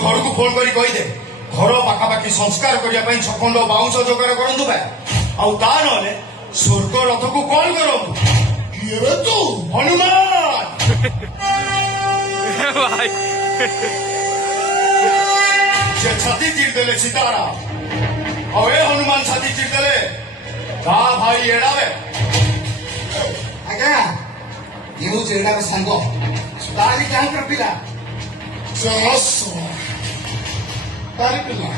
घर को फोन करी कहीदे घर पाखापाखि संस्कार करने छखंड बाउंश जोगाड़ करूँ भाई आ ना स्वर्ग रथ को कॉल करूँ किए तू हनुमान से छाती चिर देले सीतारा और ए हनुमान छाती चिर देले ता भाई एड़ावे आज्ञा ये जेड़ा का संग तारी क्या कर पिला तारी पिला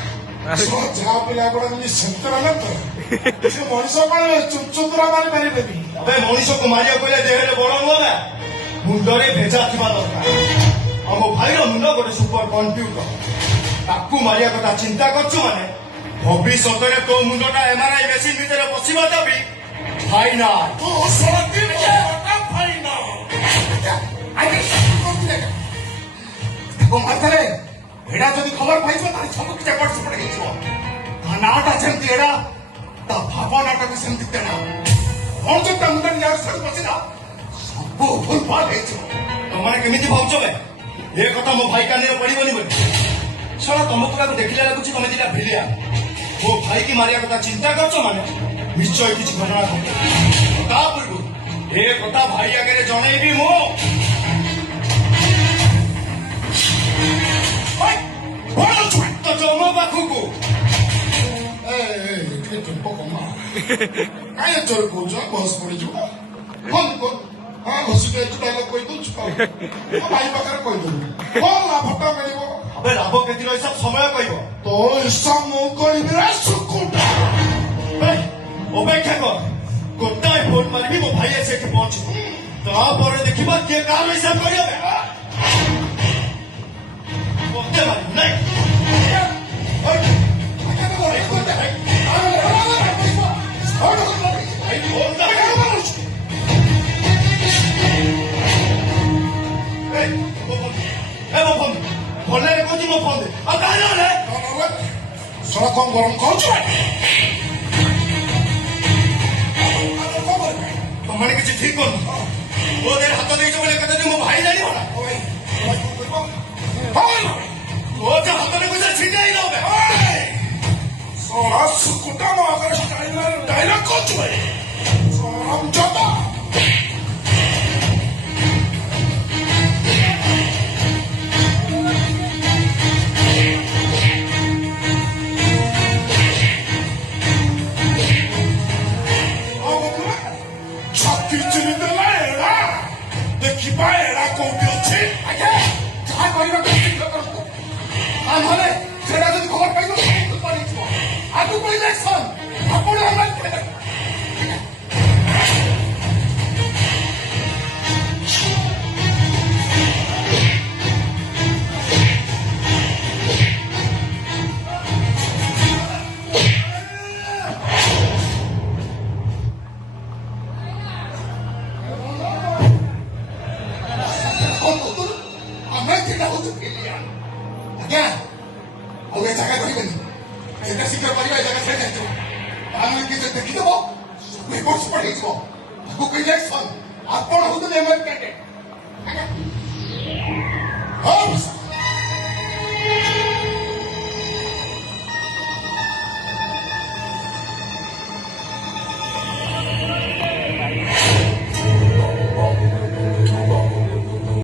जहाँ पिला गुड़ा संतरा न तो मनीष कौन चुचुंदरा मारी मारी बेबी अबे मनीष को मारिया कहले देहरे बड़ नुहे मुंडरे भेजा थिबा दरकार आ मो भाई रो मुंड गोटे सुपर कंप्यूटर ताकू मारिया कथा चिंता करछु माने भविष्य में तो मुंडटा एमआरआई मेसिन भीतर पशिबा तभी फाइनल तू सोती के फाइनल देखो माथरे एड़ा जदि खबर पाइछो तारी सब किछ पड़ पड़ गेछो ता नाटा सेमति एड़ा ता भावनाटा भी सेमति तेना और जब मुंडन यार सब बचिला सब भूल भाल हेछो तुमने केमिति भावछ बे ए कथा मो भाई काने पड़िबनी बोली साला तुमको काको देखिला लागुची तुमे दिला भिलिया मो भाई की मारिया कथा चिंता करछ माने निश्चय किछ घटना घटे ता पूर्व ए कथा भाई आगे जणैबी मो तो जमा पाखुकु ए चुप कमा काय चोर को जो बस पड़ी जो कौन को हां हसी के डायलॉग कोई तो छुपा भाई बकर कोई दो कौन ला फटा मिलिबो अबे लाभ केति रही सब समय कहबो तो हिसाब मो कोई बिरा सुकुटा ए अपेक्षा कर गोटाए फोन मारबी मो भाई एसे के पहुंची ता पर देखिबा के कार हिसाब करियो ओते मारी नहीं सड़ा कौन गरम कौन छुआ तुमने किसी ठीक कर वो देर हाथ नहीं चले कहते मो भाई जानी होला वो जो हाथ में कुछ छीने ही ना होवे सड़ा सुकुटा में अगर डायलॉग कौन छुआ हम जाता ଆପଣ ହଉଛନ୍ତି ଏମଏଲ କ୍ୟାଣ୍ଡିଡେଟ୍